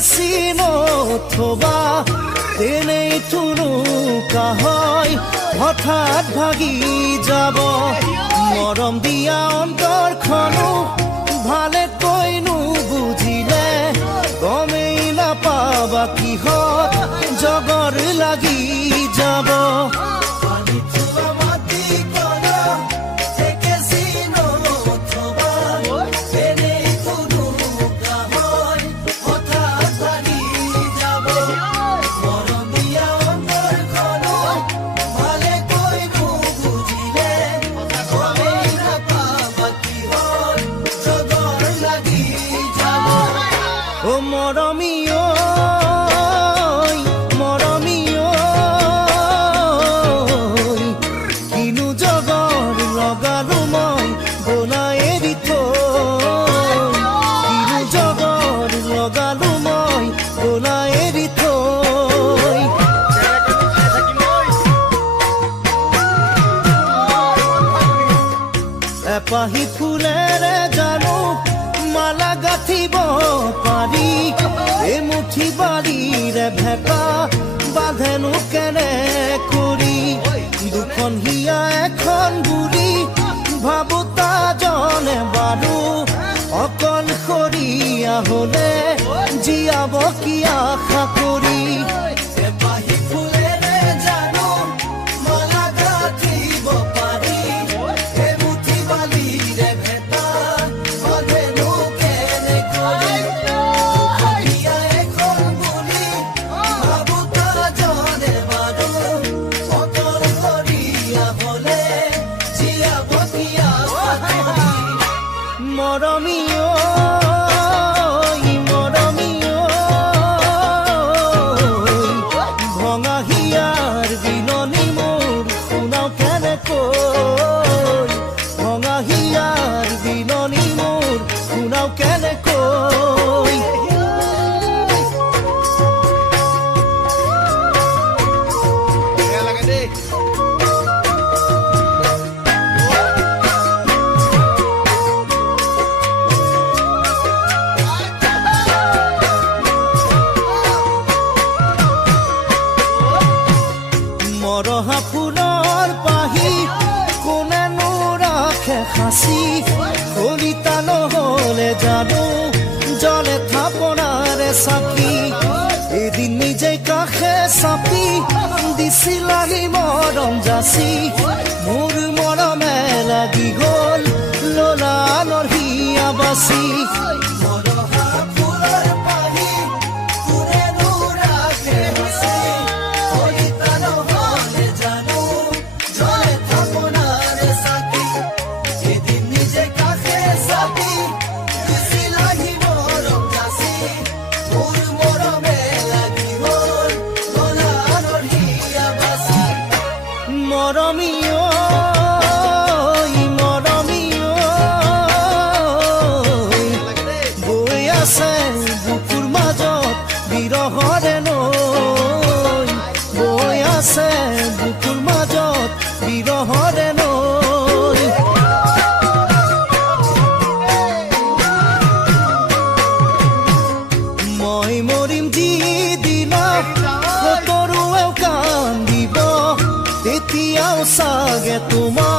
বেছি নথবা তেনেই থুনুকা হয় হঠাৎ ভাগি যাব মৰম দিয়া অন্তৰখনো ভালে কৈনো বুজিলে গমেই নাপাবা কিহত জগৰ লাগি যাব ও মৰমীয় মৰমীয় কিনো জগৰ লগালো মই বনাই এৰি থৈ কিনো জগৰ লগালো মই বনাই এৰি থৈ এপাহি ফুলেৰে জানো মালা গাঁঠিব পাৰি এমুঠি বাৰীৰে ভেটা বাঁধেনো কেনে কৰি দুখন হিয়া এখন বুঢ়ী ভাবোতা জনে বাৰু অকলশৰীয়া হলে জীয়াব কি আশা কৰি মৰমীয় মৰমীয় ভঙা হিয়াৰ বিননি মোৰ শুনাও কেনেকৈ ভঙা হিয়াৰ বিননি মোৰ শুনাও কেনেকৈ মৰহা ফুলৰ পাহি কোনেনো ৰাখে সাঁচি কলিতা নহলে জানো জলে থাপনাৰে চাকি এদিন নিজে কাষে চাপি দিছিলাহি মৰম যাচি মোৰ মৰমে লাগি গল ললানৰ হিয়া বাচি মৰমীয় মৰমীয় বৈ আছে বুকুৰ মাজত বিৰহৰে নৈ বৈ আছে বুকুৰ মাজত বিৰহৰে নৈ মই মৰিম যিদিনা সতৰুৱেও কান্দিব তেতিয়াও চাগে তোমাৰ